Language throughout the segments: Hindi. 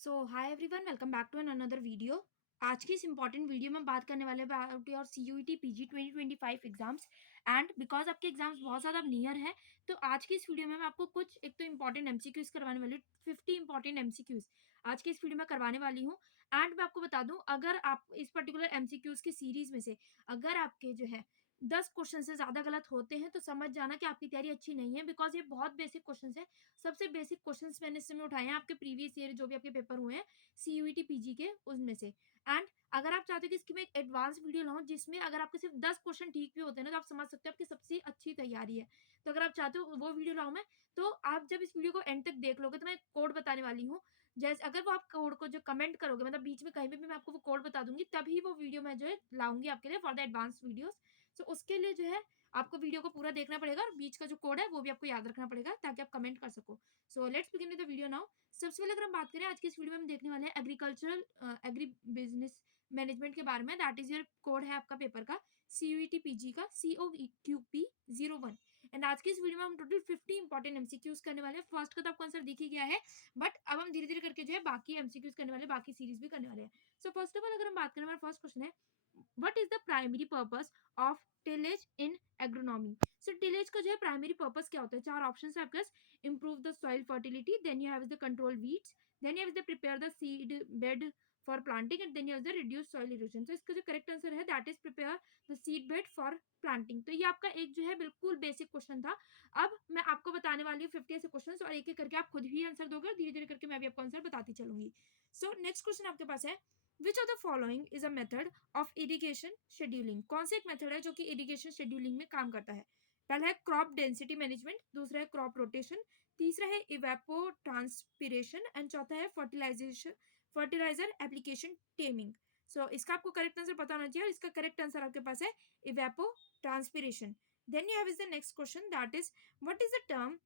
So hi everyone, welcome back to an another video. आज की इस इंपॉर्टेंट वीडियो में बात करने वाले about your CUET PG 2025 exams. And because आपके एग्जाम्स बहुत ज़्यादा नियर है, तो आज की इस वीडियो में मैं आपको कुछ एक तो इंपॉर्टेंट MCQs करवाने वाली हूँ। 50 इंपॉर्टेंट MCQs आज की इस वीडियो में करवाने वाली हूँ। एंड मैं आपको बता दूं, अगर आप इस पर्टिकुलर MCQs की सीरीज में से अगर आपके जो है 10 क्वेश्चन से ज़्यादा गलत होते हैं तो समझ जाना कि आपकी तैयारी अच्छी नहीं है, बिकॉज ये बहुत बेसिक क्वेश्चन है। सबसे बेसिक क्वेश्चंस मैंने इस समय उठाए हैं आपके प्रीवियस ईयर जो भी आपके पेपर हुए हैं CUET PG के, उसमें से। एंड अगर आप चाहते हो कि इसकी मैं एक एडवांस वीडियो लाऊं जिसमें अगर आपके सिर्फ 10 क्वेश्चन ठीक भी होते हैं ना, तो आप समझ सकते हो आपकी सबसे अच्छी तैयारी है। तो अगर आप चाहते हो वो वीडियो लाऊं मैं, तो आप जब इस वीडियो को एंड तक देख लोगे तो मैं कोड बताने वाली हूँ। जैसे अगर वो आप कोड को जो कमेंट करोगे, मतलब बीच में कहीं भी मैं आपको वो कोड बता दूंगी, तभी वो वीडियो मैं जो है लाऊंगी आपके लिए फॉर द एडवांस वीडियोस। सो उसके लिए जो है आपको वीडियो को पूरा देखना पड़ेगा और बीच का जो कोड है वो भी आपको याद रखना पड़ेगा ताकि आप कमेंट कर सको। So let's begin with the video now. सबसे पहले अगर हम बात करें आज की इस वीडियो में हम देखने वाले हैं एग्रीकल्चरल एग्री बिजनेस मैनेजमेंट के बारे में। दैट इज योर कोड है आपका पेपर का CUET PG का COQP 01। एंड आज की इस वीडियो में हम टोटल 50 इंपॉर्टेंट MCQs करने वाले हैं। फर्स्ट का तो आपको आंसर दिख ही गया है, बट अब हम धीरे धीरे करके जो है बाकी MCQs करने वाले, बाकी सीरीज भी करने वाले हैं। सो फर्स्ट ऑफ ऑल अगर हम बात करें, हमारा फर्स्ट क्वेश्चन है what is the primary purpose of tillage in agronomy. So tillage का जो है प्राइमरी पर्पस क्या होता है? चार ऑप्शन है आपके पास। Improve the soil fertility, then you have the control weeds, then you have the prepare the seed bed for planting, and then you have the reduce soil erosion. तो इसका जो करेक्ट आंसर है that is prepare the seed bed for planting. तो ये आपका एक जो है बिल्कुल बेसिक क्वेश्चन था। अब मैं आपको बताने वाली हूँ 50 ऐसे क्वेश्चन और एक एक करके आप खुद ही आंसर दोगे और धीरे धीरे करके मैं भी आपको आंसर बताती चलूंगी। सो नेक्स्ट क्वेश्चन आपके पास है which of the following is a method of irrigation scheduling. कौन सा एक मेथड है जो कि इरिगेशन शेड्यूलिंग में काम करता है? पहला है क्रॉप डेंसिटी मैनेजमेंट, दूसरा है क्रॉप रोटेशन, तीसरा है इवेपो ट्रांसपिरेशन एंड चौथा है फर्टिलाइजर एप्लीकेशन टेमिंग। सो इसका आपको करेक्ट आंसर पता होना चाहिए और इसका करेक्ट आंसर आपके पास है evapotranspiration. Then you have is the next question that is what is the term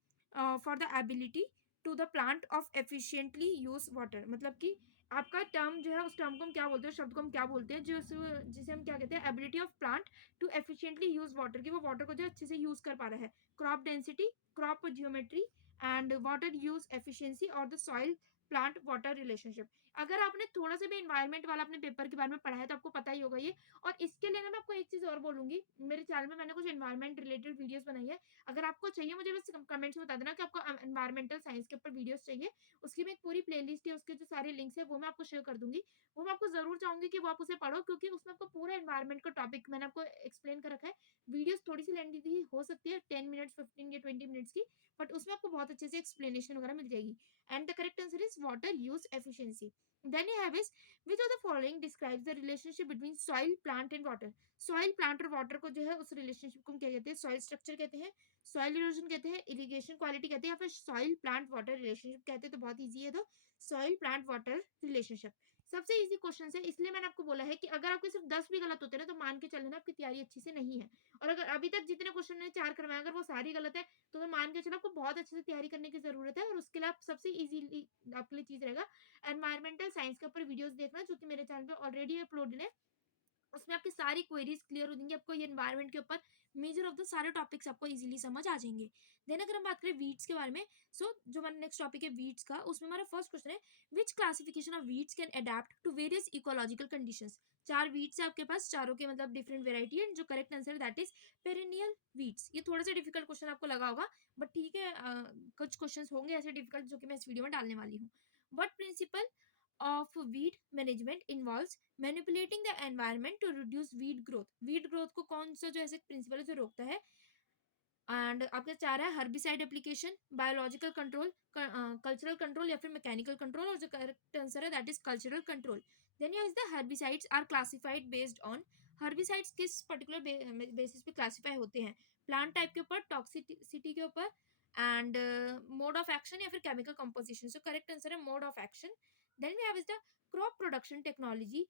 for the ability to the plant of efficiently use water. मतलब कि आपका टर्म जो है उस टर्म को हम क्या बोलते हैं, शब्द को हम क्या बोलते हैं, जो जिसे हम क्या कहते हैं, ability of plant to efficiently use water, कि वो वाटर को जो अच्छे से यूज कर पा रहा है। Crop density, crop geometry and water use efficiency और the soil plant water relationship. अगर आपने थोड़ा सा भी एनवायरमेंट वाला अपने पेपर के बारे में पढ़ा है तो आपको पता ही होगा ये। और इसके लिए ना मैं आपको एक चीज और बोलूंगी, मेरे चैनल में मैंने कुछ एनवायरमेंट रिलेटेड वीडियोस बनाई है। अगर आपको चाहिए मुझे बस कमेंट्स में बता देना कि आपको एनवायरमेंटल साइंस के ऊपर वीडियोस चाहिए। उसकी मैं एक पूरी प्लेलिस्ट है, उसके जो सारे लिंक्स है वो मैं आपको शेयर कर दूंगी। वो मैं आपको जरूर चाहूंगी कि वो आप उसे पढ़ो, क्योंकि उसमें आपको पूरा एनवायरमेंट का टॉपिक मैंने आपको एक्सप्लेन कर रखा है। वीडियोस थोड़ी सी लेंथी हो सकती है, 10 मिनट्स 15 या 20 मिनट्स की, बट उसमें आपको बहुत अच्छे से एक्सप्लेनेशन वगैरह मिल जाएगी। And the correct answer is water use efficiency. Then you have is which of the following describes the relationship between soil plant and water। Soil plant और वाटर को जो है उस रिलेशनशिप को हम क्या कहते हैं? सॉइल स्ट्रक्चर कहते हैं, सॉइल इरोजन कहते हैं, इरिगेशन क्वालिटी कहते हैं, या फिर सॉइल प्लांट वाटर रिलेशनशिप कहते हैं। तो बहुत इजी है, तो सॉइल प्लांट वाटर रिलेशनशिप सबसे इजी क्वेश्चन है। इसलिए मैंने आपको बोला है कि अगर आपके सिर्फ 10 भी गलत होते हैं ना, तो मान के चलना आपकी तैयारी अच्छी से नहीं है। और अगर अभी तक जितने क्वेश्चन ने 4 करवाए अगर वो सारी गलत है, तो मान के चलो आपको बहुत अच्छे से तैयारी करने की जरूरत है। और उसके लिए आप सबसे इजीली आपके लिए चीज रहेगा एनवायरमेंटल साइंस के ऊपर वीडियोस देखना, जो कि मेरे चैनल पे ऑलरेडी अपलोडेड है। उसमें आपकी सारी क्वेरीज क्लियर हो जाएंगी, आपको ये एनवायरनमेंट के ऊपर मेजर ऑफ द सारे टॉपिक्स आपको इजीली समझ आ जाएंगे। देन अगर हम बात करें वीड्स के बारे में, सो जो हमारा नेक्स्ट टॉपिक है वीड्स का, उसमें हमारा फर्स्ट क्वेश्चन है which classification of weeds can adapt to various ecological conditions. चार वीड्स है आपके पास, चारों के मतलब डिफरेंट वेराइटी है। जो करेक्ट आंसर है दैट इज पेरेनियल वीड्स। ये थोड़ा सा डिफिकल्ट क्वेश्चन आपको लगा होगा, बट ठीक है, कुछ क्वेश्चन होंगे ऐसे डिफिकल्ट जो कि मैं इस वीडियो में डालने वाली हूँ। What principle of weed management involves manipulating the environment to reduce weed growth। weed growth को कौन सा जो ऐसे प्रिंसिपल है जो रोकता है? एंड आपका चार है herbicide application, biological control, cultural control या फिर मैकेनिकल कंट्रोल। और जो करेक्ट आंसर है that is cultural control. Then is the herbicides are classified based on. Herbicides किस पर्टिकुलर बेसिस पे क्लासिफाई होते हैं? प्लांट टाइप के ऊपर, टॉक्सिसिटी के ऊपर, एंड मोड ऑफ एक्शन या फिर chemical composition. So correct answer है mode of action. Then we have is the crop production technology.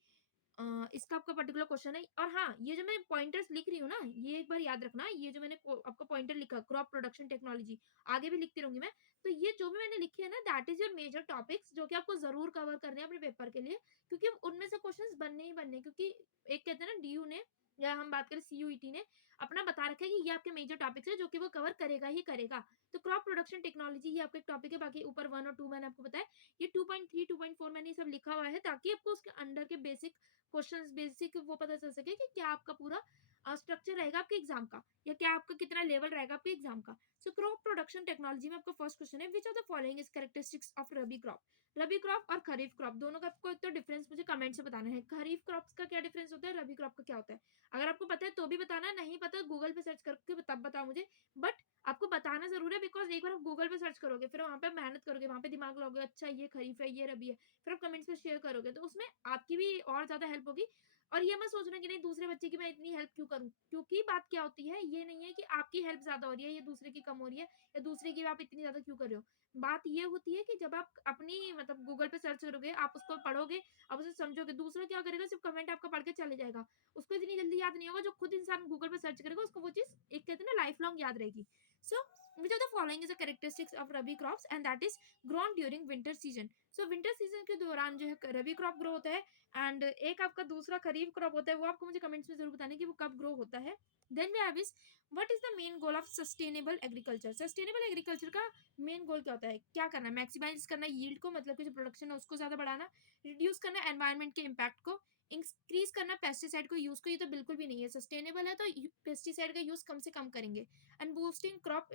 इसका आपका पर्टिकुलर क्वेश्चन है। और हाँ, ये जो मैं पॉइंटर्स लिख रही हूँ ना, ये एक बार याद रखना, ये जो मैंने आपका पॉइंटर लिखा क्रॉप प्रोडक्शन टेक्नोलॉजी, आगे भी लिखती रहूंगी मैं। तो ये जो भी मैंने लिखे है ना, that is your major topics जो कि आपको जरूर कवर करने हैं अपने पेपर के लिए, क्योंकि उनमें से क्वेश्चंस बनने ही बनने। क्योंकि एक कहते हैं ना डीयू ने, या हम बात करें CUET ने अपना बता रखा है कि ये आपके मेजर टॉपिक्स है जो कि वो कवर करेगा ही करेगा। तो क्रॉप प्रोडक्शन टेक्नोलॉजी ये आपका एक टॉपिक है। बाकी ऊपर 1 और 2 मैंने आपको बताया, ये 2.3 2.4 मैंने ये सब लिखा हुआ है ताकि आपको उसके अंडर के बेसिक क्वेश्चंस, बेसिक वो पता चल सके कि क्या आपका पूरा स्ट्रक्चर रहेगा आपके एग्जाम का, या क्या आपका कितना लेवल रहेगा आपके एग्जाम का। सो क्रॉप प्रोडक्शन टेक्नोलॉजी में आपका फर्स्ट क्वेश्चन है, which of the following is characteristics of rabi crop. Rabi crop और खरीफ क्रॉप दोनों का आपको एक तो डिफरेंस मुझे कमेंट से बताना है। खरीफ क्रॉप का क्या डिफरेंस होता है, रबी क्रॉप का क्या होता है। अगर आपको पता है तो भी बताना, नहीं पता गूगल पे सर्च करके तब बताओ मुझे। बट आपको बताना जरूर है, बिकॉज एक बार आप गूगल पे सर्च करोगे, फिर वहां पे मेहनत करोगे, वहां पे दिमाग लगाओगे, अच्छा ये खरीफ है ये रबी है, फिर आप कमेंट्स में शेयर करोगे, तो उसमें आपकी भी और ज्यादा हेल्प होगी। और ये मत सोचना कि नहीं दूसरे बच्चे की मैं इतनी हेल्प क्यों करूं, क्योंकि बात क्या होती है, ये नहीं है कि आपकी हेल्प ज्यादा हो रही है या दूसरे की कम हो रही है, या दूसरे की आप इतनी ज्यादा क्यों कर रहे हो। बात ये होती है कि जब आप अपनी मतलब गूगल पे सर्च करोगे, आप उसको पढ़ोगे, आप उसे समझोगे, दूसरा क्या करेगा सिर्फ कमेंट आपका पढ़ के चले जाएगा, उसको इतनी जल्दी याद नहीं होगा। जो खुद इंसान गूगल पे सर्च करेगा उसको वो चीज एक कहते हैं ना लाइफ लॉन्ग याद रहेगी। सो which of the following is the characteristics of rabi crops and that is grown during winter season। so winter season के दौरान जो है रबी क्रॉप ग्रो होता है, एंड एक आपका दूसरा खरीफ क्रॉप होता है, वो आपको मुझे कमेंट्स में जरूर बताना है कि वो कब ग्रो होता है। Then we have is what is the main goal of sustainable agriculture. Sustainable agriculture का मेन गोल क्या होता है, क्या करना है, मैक्सिमाइज करना यील्ड को, मतलब कि जो प्रोडक्शन है उसको ज्यादा बढ़ाना, रिड्यूस करना एनवायरमेंट के इम्पैक्ट को, इंक्रीज करना पेस्टिसाइड को यूज को, ये तो बिल्कुल भी नहीं है। सस्टेनेबल है तो पेस्टिसाइड का यूज कम से कम करेंगे, एंड बूस्टिंग क्रॉप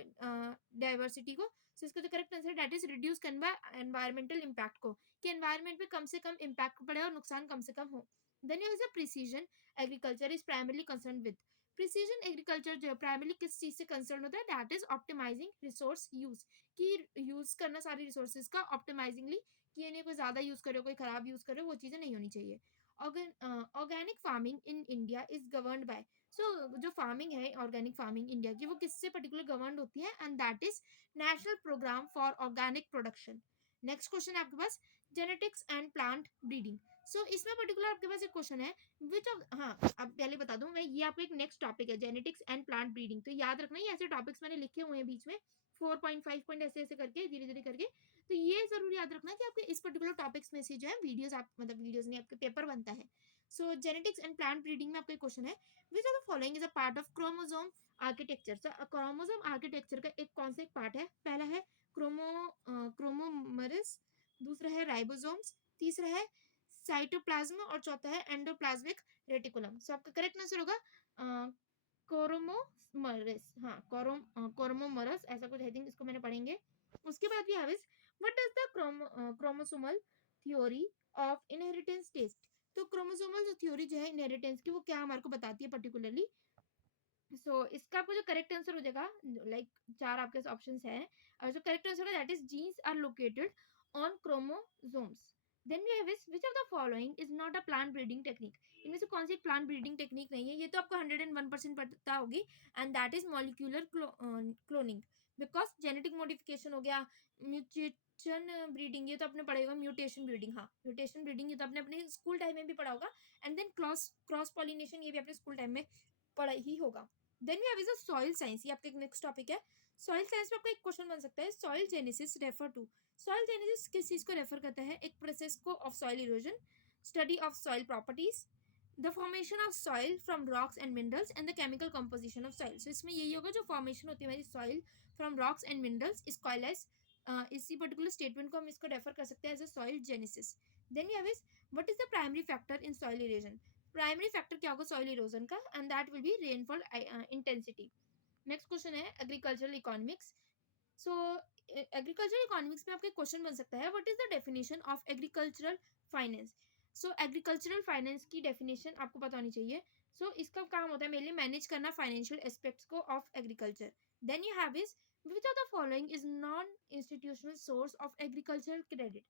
डाइवर्सिटी को। सो इसका जो correct answer that is reduce करना एनवायरमेंटल इम्पैक्ट को, कि एनवायरमेंट पे कम से कम इम्पैक्ट पड़े और नुकसान कम से कम हो। Then is a precision agriculture is primarily concern with. Precision agriculture जो है प्राइमरली किस चीज से कंसर्न होता है, that is optimising resource use, कि यूज करना सारे रिसोर्सेज का ऑप्टिमाइजिंगली, कि इन्हें कोई ज्यादा यूज करे कोई खराब यूज करे, वो चीजें नहीं होनी चाहिए। Organic farming in India is governed by. So जो फार्मिंग है ऑर्गेनिक फार्मिंग इंडिया की, वो किससे पर्टिकुलर गवर्नड होती है, and that is national programme for organic production. Next question है आपके पास genetics and plant breeding. So इसमें पर्टिकुलर आपके पास एक क्वेश्चन है, विच ऑफ, हाँ अब पहले बता दूं मैं, ये आपका एक नेक्स्ट टॉपिक है जेनेटिक्स एंड प्लांट ब्रीडिंग, तो याद रखना ये ऐसे टॉपिक्स मैंने लिखे हुए हैं बीच में 4.5 पॉइंट ऐसे ऐसे करके धीरे धीरे करके, तो ये जरूर याद रखना कि आपके इस पर्टिकुलर टॉपिक्स में से जो है वीडियोस, आप मतलब वीडियोस नहीं आपके पेपर बनता है। सो जेनेटिक्स एंड प्लांट ब्रीडिंग में आपका क्वेश्चन है, which of the following is a part of chromosome architecture. So chromosome architecture का एक कौन सा एक पार्ट है, पहला है क्रोमोमरस, दूसरा है राइबोसोम्स, तीसरा है साइटोप्लाज्म और चौथा है एंडोप्लाज्मिक रेटिकुलम। सो आपका करेक्ट आंसर होगा कोरोमोमरस, हाँ कोरोमोमरस ऐसा कुछ आई थिंक, इसको मैंने पढ़ेंगे। उसके बाद भी है what is the chromosomal theory of inheritance test. तो क्रोमोसोमल जो थ्योरी जो है इनहेरिटेंस की, वो क्या हमारे को बताती है पर्टिकुलरली। इसका आपको जो करेक्ट आंसर हो जाएगा, लाइक चार आपके ऑप्शंस हैं, और जो करेक्ट आंसर है that is genes are located on chromosomes. Then we have is which of the following is not a plant breeding technique. इनमें से कौन सी प्लांट ब्रीडिंग टेक्निक नहीं है, ये तो आपको 101% पता होगी, and that is molecular cloning, because genetic modification हो गया, म्यूटेशन ब्रीडिंग ये तो आपने पढ़ा होगा, म्यूटेशन ब्रीडिंग, हाँ म्यूटेशन ब्रीडिंग ये तो आपने अपने स्कूल टाइम में भी पढ़ा होगा, एंड देन क्रॉस पॉलिनेशन ये भी अपने स्कूल टाइम में पढ़ा ही होगा। Then we have is a soil science, ये आपका एक नेक्स्ट टॉपिक है। सॉइल साइंस में आपका एक क्वेश्चन बन सकता है, soil genesis refer to. Soil genesis किस चीज को रेफर करता है, एक प्रोसेस को of soil erosion, study of soil properties, the formation of soil from rocks and minerals and the chemical composition of soil. So इसमें यही होगा, जो फॉर्मेशन होती है हमारी soil from rocks and minerals इसको एज इसी पर्टिकुलर स्टेटमेंट को हम इसको रेफर कर सकते हैं as a soil genesis. Then we have is what is the primary factor in soil erosion. Primary factor क्या होगा सॉइल इरोजन का, and that will be rainfall intensity. Next question है agricultural economics. So agricultural economics में आपका क्वेश्चन बन सकता है, what is the definition of agricultural finance. So agricultural finance की डेफिनेशन आपको पता होनी चाहिए। इसका काम होता है मेनली मैनेज करना फाइनेंशियल एस्पेक्ट्स को of agriculture. Then you have is which of the following is non institutional source of agricultural credit.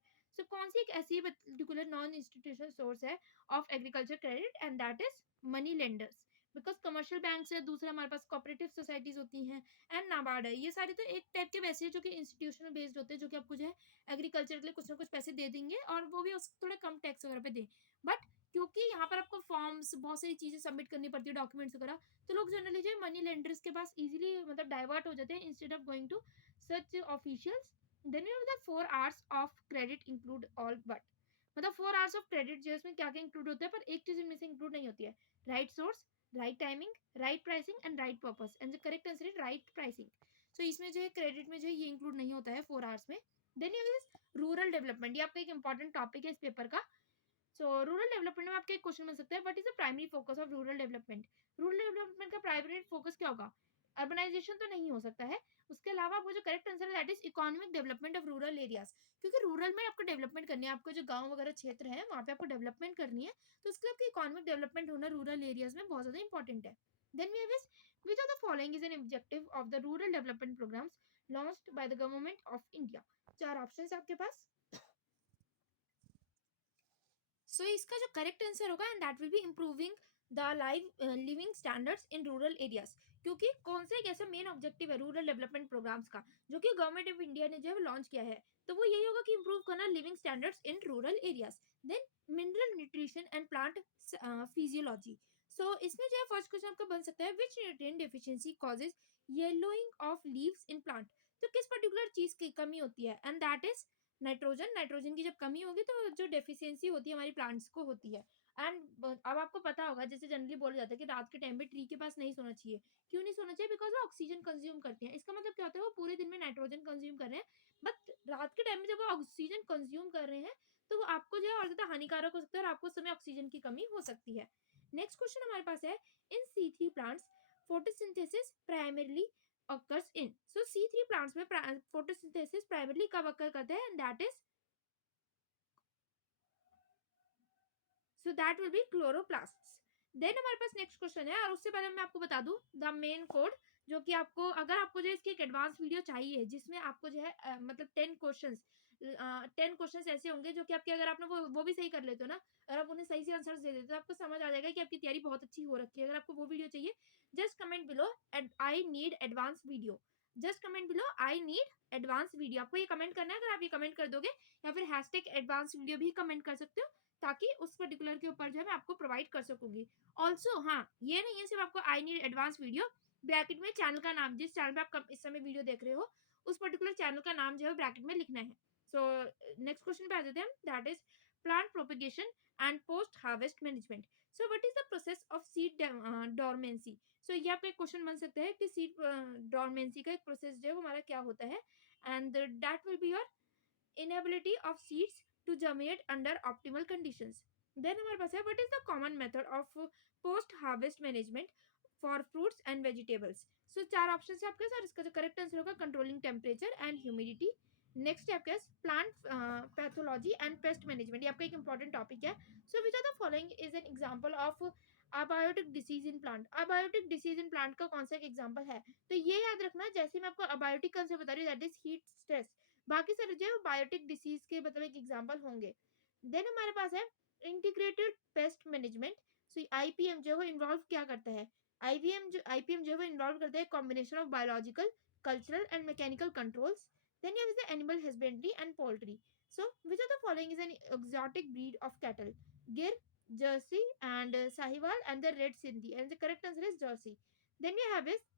कौन सी एक ऐसी पर्टिकुलर नॉन इंस्टीट्यूशनल सोर्स है of agriculture credit, and that is money lenders, because commercial bank है, दूसरा हमारे पास कोऑपरेटिव सोसाइटीज होती हैं, एंड नाबार्ड है। ये सारे तो एक टाइप के वैसे हैं जो कि इंस्टीट्यूशनल बेस्ड होते हैं, जो कि आपको जो है एग्रीकल्चर के लिए कुछ ना कुछ पैसे दे देंगे, और वो भी उस थोड़ा कम टैक्स वगैरह पे दें। बट क्योंकि यहाँ पर आपको फॉर्म्स बहुत सारी चीजें सबमिट करनी पड़ती है, डॉक्यूमेंट्स वगैरह, तो लोग जनरली जो है मनी लेंडर्स के पास इजीली मतलब डाइवर्ट हो जाते हैं instead of going to such officials. Then you the 4 hours of credit include all but, मतलब 4 आवर्स ऑफ क्रेडिट जो है इसमें क्या क्या इंक्लूड होता है, पर एक चीज इनमें से इंक्लूड नहीं होती है, right source, right timing, right pricing and right purpose, and the correct answer is right pricing. इसमें जो है क्रेडिट में जो है ये इंक्लूड नहीं होता है 4 आवर्स में। देन यू रूरल डेवलपमेंट, ये आपका एक इंपॉर्टेंट टॉपिक है इस पेपर का। सो रूरल डेवलपमेंट में आपका एक क्वेश्चन बन सकता है, what is the primary focus of rural development. Rural development का प्राइमरी फोकस क्या होगा? अर्बनाइजेशन तो नहीं हो सकता है, उसके अलावा वो जो करेक्ट आंसर है that is economic development of rural areas, क्योंकि रूरल में आपको डेवलपमेंट करनी है, आपको जो गांव वगैरह क्षेत्र है वहां पे आपको डेवलपमेंट करनी है, तो उसके लिए आपकी इकोनॉमिक डेवलपमेंट होना रूरल एरियाज में बहुत ज्यादा इंपॉर्टेंट है। Then we have is which of the following is an objective of the rural development programs launched by the government of India. चार ऑप्शन है आपके पास। सो इसका जो करेक्ट आंसर होगा and that will be improving the live living standards in rural areas, क्योंकि कौन सा एक ऐसा मेन ऑब्जेक्टिव है रूरल डेवलपमेंट प्रोग्राम्स का जो कि गवर्नमेंट ऑफ इंडिया ने जो है लॉन्च किया है, तो वो यही होगा कि इंप्रूव करना living standards in rural areas. Then mineral nutrition and plant physiology. So इसमें जो है फर्स्ट क्वेश्चन आपका बन सकता है which nutrient deficiency causes yellowing of leaves in plant. तो किस पर्टिकुलर चीज की कमी होती है, and that is nitrogen. Nitrogen की जब कमी होगी तो जो डेफिशिएंसी होती है हमारी प्लांट्स को होती है। एंड अब आपको पता होगा जैसे जनरली बोला जाता है कि रात के टाइम पे ट्री के पास नहीं सोना चाहिए। क्यों नहीं सोना चाहिए? बिकॉज वो ऑक्सीजन कंज्यूम करते हैं। इसका मतलब क्या होता है? वो पूरे दिन में नाइट्रोजन कंज्यूम कर रहे हैं, बट रात के टाइम में जब वो ऑक्सीजन कंज्यूम कर रहे हैं तो वो आपको जो है और ज्यादा हानिकारक हो सकता है और आपको उस समय ऑक्सीजन की कमी हो सकती है। नेक्स्ट क्वेश्चन हमारे पास है इन C3 plants photosynthesis primarily occurs in। so C3 plants में photosynthesis primarily कब occur करता है, and that is so that will be chloroplasts। Then हमारे पास नेक्स्ट क्वेश्चन है, और उससे पहले मैं आपको बता दूं द मेन कोड, जो कि आपको अगर आपको जो इसकी एक एडवांस वीडियो चाहिए जिसमें आपको जो है मतलब 10 क्वेश्चंस, 10 क्वेश्चंस ऐसे होंगे जो कि आपके अगर आपने वो भी सही कर लेते हो ना, अगर आप उन्हें सही से आंसर दे देते हो तो आपको समझ आ जाएगा कि आपकी तैयारी बहुत अच्छी हो रखी है। अगर आपको वो वीडियो चाहिए just comment below I need advance video. Just comment below I need advance video, आपको ये कमेंट करना है। अगर आप ये कमेंट कर दोगे या फिर हैशटैग एडवांस वीडियो भी कमेंट कर सकते हो, ताकि उस पर्टिकुलर के ऊपर जो है मैं आपको प्रोवाइड कर सकूंगी। ऑल्सो हाँ, ये नहीं है सिर्फ आपको I need advance video, bracket में चैनल का नाम, जिस चैनल पे आप इस समय वीडियो देख रहे हो उस पर्टिकुलर चैनल का नाम जो है ब्रैकेट में लिखना है। सो नेक्स्ट क्वेश्चन पे आ जाते हैं, that is plant propagation and post harvest management. So what is the process of seed dormancy. So ये आपका एक क्वेश्चन बन सकता है कि सीड डोरमेंसी का एक प्रोसेस जो है वो हमारा क्या होता है, and that will be your inability of seeds to germinate under optimal conditions। then हमारे पास है what is the common method of post harvest management for fruits and vegetables। so चार ऑप्शन है आपके साथ, इसका जो करेक्ट आंसर होगा controlling temperature and humidity. Next है आपके plant pathology and pest management, ये आपका एक इंपॉर्टेंट टॉपिक है। So which are the following is an example of abiotic disease in plant. Abiotic disease in plant का कौन सा एक एग्जांपल है? तो ये याद रखना, जैसे मैं आपको अबायोटिक कंसेप्ट बता रही हूँ दैट इज हीट स्ट्रेस, बाकी सारे जो है बायोटिक डिसीज के मतलब एक एग्जांपल होंगे। देन हमारे पास है इंटीग्रेटेड पेस्ट मैनेजमेंट। सो आईपीएम जो है इन्वॉल्व क्या करता है? आईपीएम जो है इन्वॉल्व करता है combination of biological, cultural and mechanical controls. Then you have the animal husbandry and poultry. So which of the following is an exotic breed of cattle? Gir, Jersey and Sahiwal and the red Sindhi, and the correct answer is Jersey. Then you have is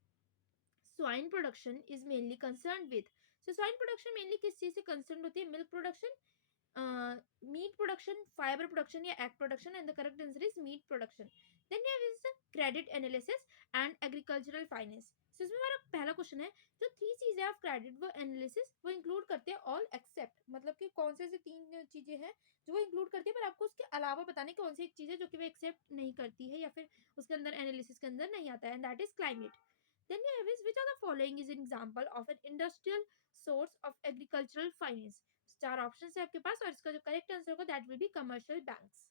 swine production is mainly concerned with। so swine production mainly किस चीज से concerned होती है? Milk production, meat production, fibre production या egg production, and the correct answer is meat production. Then you have credit analysis and agricultural finance. So इसमें हमारा पहला क्वेश्चन है जो थ्री चीजें ऑफ क्रेडिट वो एनालिसिस वो इंक्लूड करते हैं ऑल एक्सेप्ट, मतलब कि कौन से तीन चीजें हैं जो वो इंक्लूड करती है, पर आपको उसके अलावा बताने कौन सी एक चीज है जो कि वो एक्सेप्ट नहीं करती है या फिर उसके अंदर एनालिसिस के अंदर नहीं आता है, and that is climate. then you have is which of the following is an example of an industrial source of agricultural finance। चार ऑप्शन है आपके पास और इसका जो करेक्ट आंसर होगा that will be commercial banks.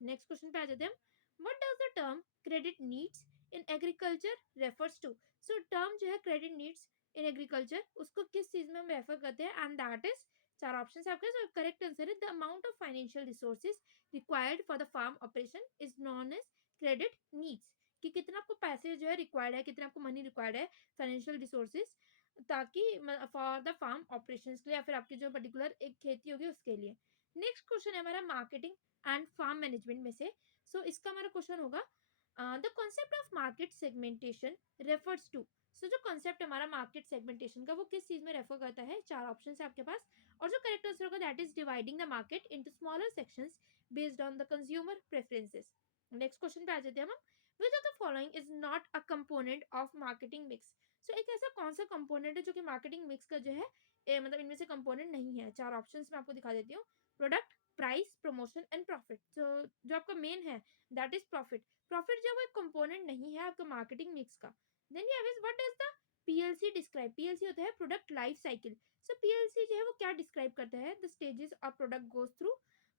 Next question पे आ जाते हैं हम, what does the term credit needs in agriculture refers to. So term जो है क्रेडिट नीड्स इन एग्रीकल्चर उसको किस चीज में हम रेफर करते हैं, एंड दैट इज चार ऑप्शन है आपके पास, करेक्ट आंसर है the amount of financial resources required for the farm operation is known as credit needs, कि कितना आपको पैसे जो है रिक्वायर्ड है, कितना आपको मनी रिक्वायर्ड है फाइनेंशियल रिसोर्सेज, ताकि फॉर द फार्म ऑपरेशंस के लिए या फिर आपकी जो पर्टिकुलर एक खेती होगी उसके लिए। नेक्स्ट क्वेश्चन है हमारा मार्केटिंग एंड फार्म मैनेजमेंट में से। सो इसका हमारा क्वेश्चन होगा the concept of market segmentation refers to. So जो कॉन्सेप्ट हमारा मार्केट सेगमेंटेशन का वो किस चीज में रेफर करता है? चार ऑप्शन है आपके पास और जो करेक्ट आंसर होगा that is dividing the market into smaller sections based on the consumer preferences. Next question पे आ जाते हैं हम, which of the following is not a component of marketing mix। so एक ऐसा कौन सा कंपोनेंट है जो कि मार्केटिंग मिक्स का जो है मतलब इनमें से कंपोनेंट नहीं है। 4 ऑप्शंस मैं आपको दिखा देती हूँ। Product, price, promotion and profit. तो जो आपका मेन है दैट इज़ प्रॉफिट। प्रॉफिट जो है वो एक कंपोनेंट नहीं है आपका मार्केटिंग मिक्स का। Then you have is what does the PLC describe? PLC होता है product life cycle. So PLC जो है वो क्या डिस्क्राइब करता है? The stages a product goes through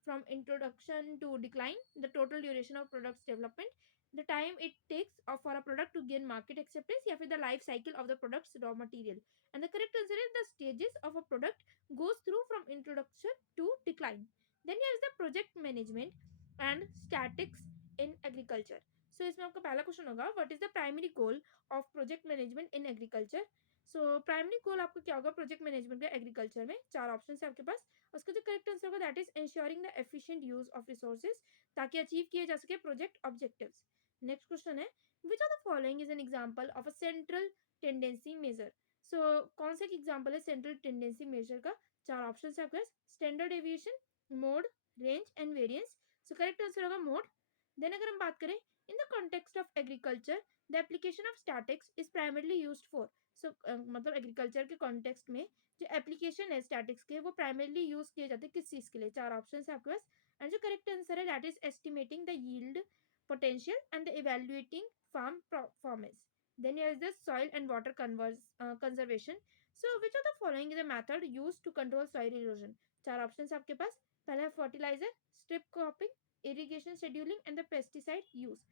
from introduction to decline, the total duration of products development, the time it takes for a product to gain market acceptance, या फिर the life cycle of the products raw material. And the correct answer is the stages of a product goes through from introduction to decline. Then here is the project management and statics in agriculture. So इसमें आपका पहला क्वेश्चन होगा, what is the primary goal of project management in agriculture? So primary goal आपका क्या होगा प्रोजेक्ट मैनेजमेंट का एग्रीकल्चर में? 4 ऑप्शन है आपके पास। उसका जो करेक्ट आंसर होगा that is ensuring the efficient use of resources, ताकि अचीव किए जा सके प्रोजेक्ट ऑब्जेक्टिव्स। नेक्स्ट क्वेश्चन है, which of the following is an example of a central tendency measure? So कौन सा एक एग्जांपल है सेंट्रल टेंडेंसी मेजर का? 4 ऑप्शन है आपके पास। Standard deviation, mode, range and variance. So correct answer होगा मोड। देन अगर हम बात करें in the context of agriculture, the application of statics is primarily used for. So मतलब एग्रीकल्चर के कॉन्टेक्स्ट में जो एप्लीकेशन है स्टैटिक्स के वो प्राइमरली यूज किए जाते हैं किस चीज के लिए? 4 ऑप्शन है आपके पास। एंड जो करेक्ट आंसर है that is estimating the yield potential and the evaluating farm performance. Then here is the soil and water conservation. So which of the following is a method used to control soil erosion? 4 option आपके पास। पहला है fertilizer, strip cropping, irrigation scheduling and the pesticide use.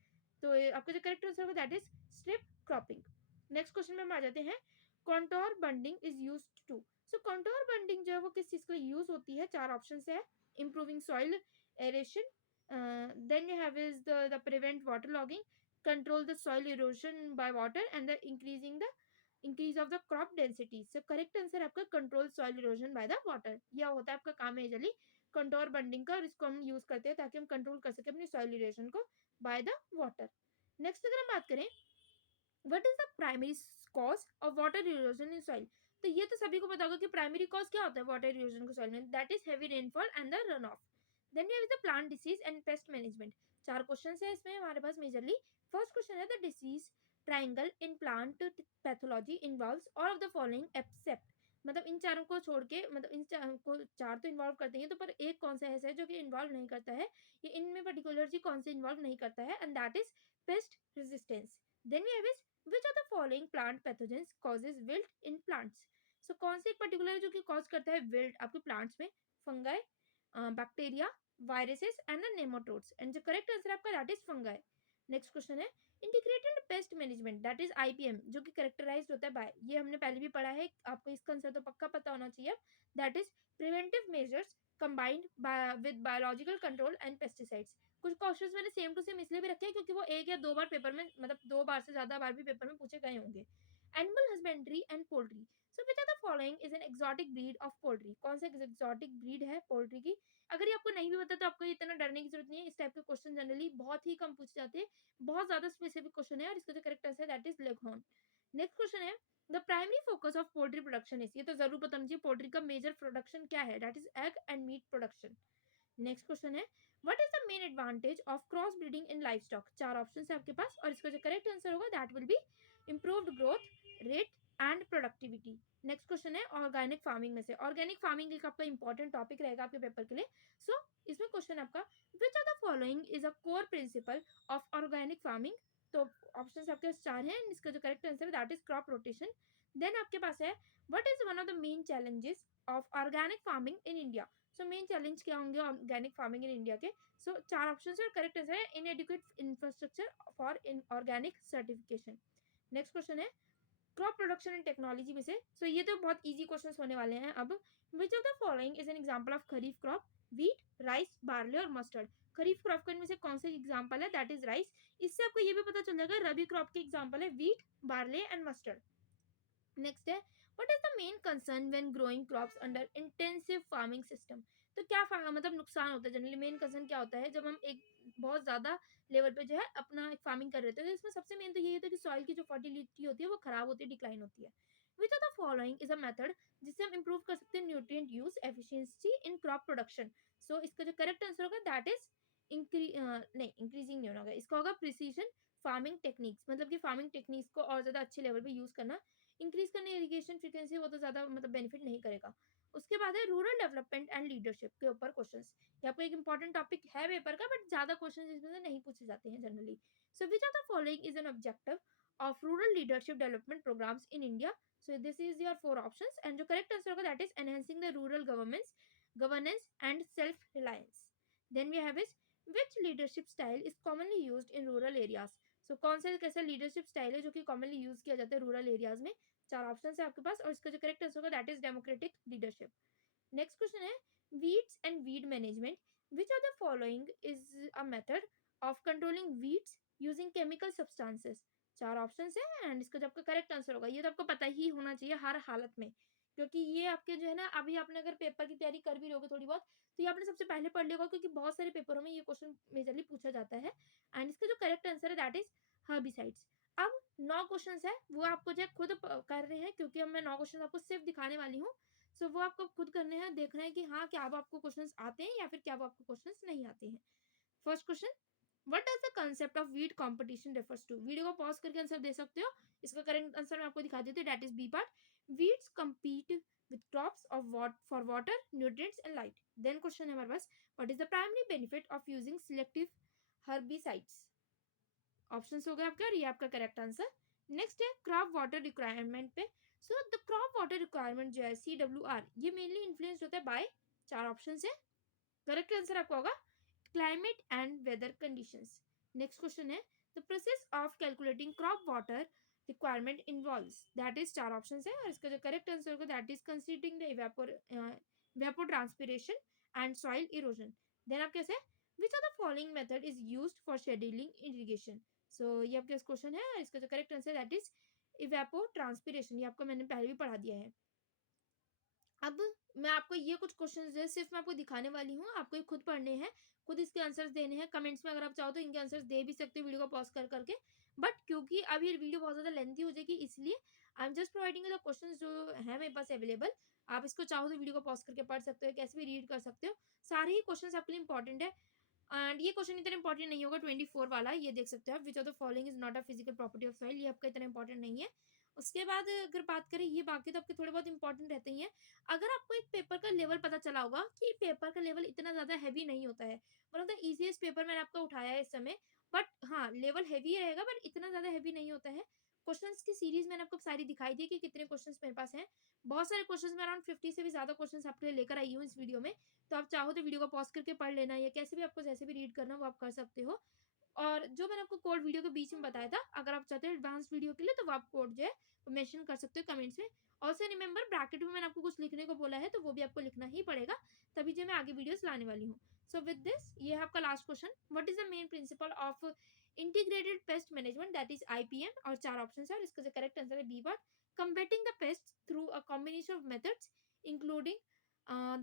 तो आपका जो करेक्ट आंसर होगा that is strip cropping. Next question में हम आ जाते हैं, contour bunding is used to. So contour bunding जो है वो किस चीज के लिए यूज होती है? 4 ऑप्शन है, improving soil aeration, then you have is the prevent waterlogging, control the soil erosion by water, and the increase of the crop density. So correct answer आपका control soil erosion by the water। यह होता है आपका काम मेजरली कंटोर बंडिंग का, और इसको हम यूज करते हैं ताकि हम कंट्रोल कर सके अपनी सॉइल इरोजन को बाय द वाटर। नेक्स्ट अगर हम बात करें, what is the primary cause of water erosion in soil? तो ये तो सभी को पता होगा कि प्राइमरी कॉज क्या होता है वाटर इरोजन को सॉइल में, that is heavy rainfall and the run off. Then we have the plant disease and pest management. 4 questions है इसमें हमारे पास मेजरली। फर्स्ट क्वेश्चन है the disease triangle in plant pathology involves all of the following except. मतलब इन चारों को छोड़ के, मतलब इन चारों को, चार तो इन्वॉल्व करते हैं तो पर एक कौन सा ऐसा है जो कि इन्वॉल्व नहीं करता है, ये इनमें पर्टिकुलर जी कौन से इन्वॉल्व नहीं करता है, and that is pest resistance. Then we have which of the following plant pathogens causes wilt in plants? So कौन से एक पर्टिकुलर जो कि कॉज करता है wilt आपके प्लांट्स में? Fungi, bacteria, viruses and the nematodes. And जो करेक्ट आंसर आपका that is fungi. Next question है, integrated pest management that is IPM जो कि कैरेक्टराइज्ड होता है बाय, ये हमने पहले भी पढ़ा है, आपको इसका आंसर तो पक्का पता होना चाहिए, that is preventive measures combined with biological control and pesticides. कुछ क्वेश्चंस मैंने सेम टू सेम इसलिए भी रखे हैं क्योंकि वो एक या दो बार पेपर में, मतलब 2 बार से ज्यादा बार भी पेपर में पूछे गए होंगे। Animal husbandry and poultry. So which are the following is an exotic breed of poultry? कौन सा एक्सोटिक ब्रीड है पोल्ट्री की? अगर ये आपको नहीं भी पता तो आपको इतना डरने की जरूरत नहीं है, इस टाइप के क्वेश्चन जनरली बहुत ही कम पूछे जाते हैं, बहुत ज्यादा स्पेसिफिक क्वेश्चन है, और इसका जो करेक्ट आंसर है दैट इज लेघॉर्न। नेक्स्ट क्वेश्चन है, the primary focus of poultry production is, ये तो जरूर पता होना चाहिए पोल्ट्री का मेजर प्रोडक्शन क्या है, that is egg and meat production. Next question है, what is the main advantage of cross breeding in livestock? 4 option है आपके पास, और इसका जो करेक्ट आंसर होगा that will be improved growth rate and productivity. Next question है ऑर्गेनिक फार्मिंग में से, ऑर्गेनिक फार्मिंग एक आपका इंपॉर्टेंट टॉपिक रहेगा आपके पेपर के लिए। सो इसमें क्वेश्चन आपका, which are the following is a core principle of organic farming? तो ऑप्शन आपके पास 4 हैं, इसका जो करेक्ट आंसर है that is crop rotation. Then आपके पास है, what is one of the main challenges of organic farming in India? So main challenge क्या होंगे ऑर्गेनिक फार्मिंग इन इंडिया के? सो 4 ऑप्शन है, करेक्ट आंसर है inadequate infrastructure for in organic certification. Next question है, क्रॉप प्रोडक्शन एंड टेक्नोलॉजी में से, सो ये तो बहुत इजी क्वेश्चंस होने वाले हैं। अब which of the following is an example of kharif crop? Wheat, rice, barley और मस्टर्ड। खरीफ क्रॉप का इनमें से कौन सा एग्जांपल है? That is rice. इससे आपको ये भी पता चल जाएगा रबी क्रॉप के एग्जांपल है wheat, barley and mustard. Next है, what is the main concern when growing crops under intensive farming system? तो क्या मतलब नुकसान होता है जनरली, मेन कंसर्न क्या होता है जब हम एक बहुत ज्यादा लेवल पे जो है अपना फार्मिंग कर रहे थे? तो इसमें सबसे मेन तो यही होता है कि सॉइल की जो फर्टिलिटी होती है वो खराब होती है, डिक्लाइन होती है। Which of the following is a method जिससे हम इंप्रूव कर सकते हैं nutrient use efficiency in crop production? So इसका जो करेक्ट आंसर होगा दैट इज नहीं, इंक्रीजिंग नहीं होगा, इसका होगा प्रिसीजन फार्मिंग टेक्निक्स, मतलब कि फार्मिंग टेक्निक्स को और ज्यादा अच्छे लेवल पे यूज करना। इंक्रीज करने इरिगेशन फ्रीक्वेंसी, वो तो ज़्यादा मतलब बेनिफिट नहीं करेगा। उसके बाद है रूरल डेवलपमेंट एंड लीडरशिप के ऊपर क्वेश्चंस। ये आपको एक इंपॉर्टेंट टॉपिक है पेपर का, बट ज़्यादा क्वेश्चंस इसमें से नहीं पूछे जाते हैं generally. So which of the following is an objective of rural leadership development programs in India? So this is your 4 options and जो करेक्ट आंसर होगा that is enhancing the rural governance and self reliance. Then we have is which leadership style is commonly used in rural areas? So कौन सा एक ऐसा लीडरशिप स्टाइल है जो कि कॉमनली यूज किया जाता है रूरल एरियाज में? 4 ऑप्शन है आपके पास और इसका जो करेक्ट आंसर होगा that is democratic leadership. Next question है weeds and weed management. Which of the following is a method of controlling weeds using chemical substances? 4 option है एंड इसका जो आपका करेक्ट आंसर होगा, ये तो आपको पता ही होना चाहिए हर हालत में, क्योंकि ये आपके जो है ना, अभी आपने अगर पेपर की तैयारी कर भी लोगे थोड़ी बहुत, तो ये आपने सबसे पहले पढ़ लिया होगा, क्योंकि बहुत सारे पेपरों में ये क्वेश्चन मेजरली पूछा जाता है। एंड इसका जो करेक्ट आंसर है दैट इज हर्बिसाइड्स। अब 9 क्वेश्चंस है वो आपको जो है खुद कर रहे हैं, क्योंकि अब मैं 9 क्वेश्चन आपको सिर्फ दिखाने वाली हूँ। सो वो आपको खुद करने हैं, देखना है कि हाँ क्या वो आपको क्वेश्चंस आते हैं या फिर क्या वो आपको क्वेश्चंस नहीं आते हैं। First question, what does the concept of weed competition refers to? Video को पॉज करके आंसर दे सकते हो। इसका करेक्ट आंसर मैं आपको दिखा देती हूँ, that is B part. Weeds compete with crops of for water, nutrients and light. Then question है हमारे पास, what is the primary benefit of using selective herbicides? Options हो गए आपके और ये आपका करेक्ट आंसर। नेक्स्ट है क्रॉप वाटर रिक्वायरमेंट पे। So the crop water requirement जो है CWR, ये मेनली इन्फ्लुएंस होता है बाय 4 ऑप्शंस है। करेक्ट आंसर आपका होगा climate and weather conditions. Next question है the process of calculating crop water requirement involves, that is 4 option है और इसका जो करेक्ट आंसर होगा that is considering the evapotranspiration and soil erosion. Then आप कैसे, which of the following method is used for scheduling irrigation? So ये आपका क्वेश्चन है, इसका जो correct answer that is evapotranspiration। ये आपको मैंने पहले भी पढ़ा दिया है। अब मैं आपको ये कुछ क्वेश्चंस जो है सिर्फ मैं आपको दिखाने वाली हूँ, आपको ये खुद पढ़ने हैं, खुद इसके आंसर्स देने हैं। कमेंट्स में अगर आप चाहो तो इनके आंसर्स दे भी सकते हो वीडियो को पॉज कर करके, बट क्योंकि अब ये वीडियो बहुत ज़्यादा लेंथी हो जाएगी, इसलिए I am just providing the questions जो है मेरे पास अवेलेबल। आप इसको चाहो तो वीडियो को पॉज करके पढ़ सकते हो, कैसे भी रीड कर सकते हो। सारे ही क्वेश्चंस आपके लिए इंपॉर्टेंट है एंड ये क्वेश्चन इतना इंपॉर्टेंट नहीं होगा 24 वाला, ये देख सकते हो आप, विच of the following is not a physical property of soil, ये आपका इतना इंपॉर्टेंट नहीं है। उसके बाद अगर बात करें, ये बाकी तो आपके थोड़े बहुत इंपॉर्टेंट रहते ही हैं। अगर आपको एक पेपर का लेवल पता चला होगा कि पेपर का लेवल इतना ज़्यादा हैवी नहीं होता है, one of the easiest paper मैंने आपको उठाया है इस समय, बट हाँ लेवल हैवी रहेगा बट इतना ज़्यादा हैवी नहीं होता है। क्वेश्चंस की सीरीज मैंने आपको सारी दिखाई दी कि कितने क्वेश्चंस मेरे पास हैं। बहुत सारे क्वेश्चंस में अराउंड 50 से भी ज़्यादा क्वेश्चंस आपके लिए लेकर आई हूँ इस वीडियो में। तो आप चाहो तो वीडियो को पॉज करके पढ़ लेना, या कैसे भी आपको जैसे भी रीड करना वो आप कर सकते हो। और जो मैंने आपको कोड वीडियो के बीच में बताया था, अगर आप चाहते हो एडवांस वीडियो के लिए तो वो आप कोड जो है वो मेंशन कर सकते हो कमेंट्स में। ऑल्सो रिमेंबर ब्रैकेट में मैंने आपको कुछ लिखने को बोला है तो वो भी आपको लिखना ही पड़ेगा, तभी जो मैं आगे वीडियोस लाने वाली हूँ। सो विद दिस ये है आपका last question, what is the main principle of integrated pest management, that is IPM, और 4 ऑप्शन है और इसका जो करेक्ट आंसर है B part, combating the pests through a combination of methods including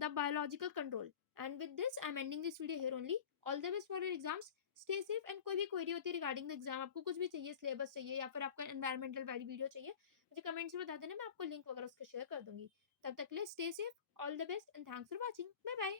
the biological control. And with this I'm ending this video here only. All the best for your exams, stay safe and कोई भी क्वेरी होती है रिगार्डिंग द एग्जाम, आपको कुछ भी चाहिए, सिलेबस चाहिए या फिर आपका एनवायरमेंटल वाली वीडियो चाहिए, मुझे कमेंट्स में बता देना, मैं आपको लिंक वगैरह उसका शेयर कर दूंगी। तब तक के लिए stay safe, all the best and thanks for watching, bye bye.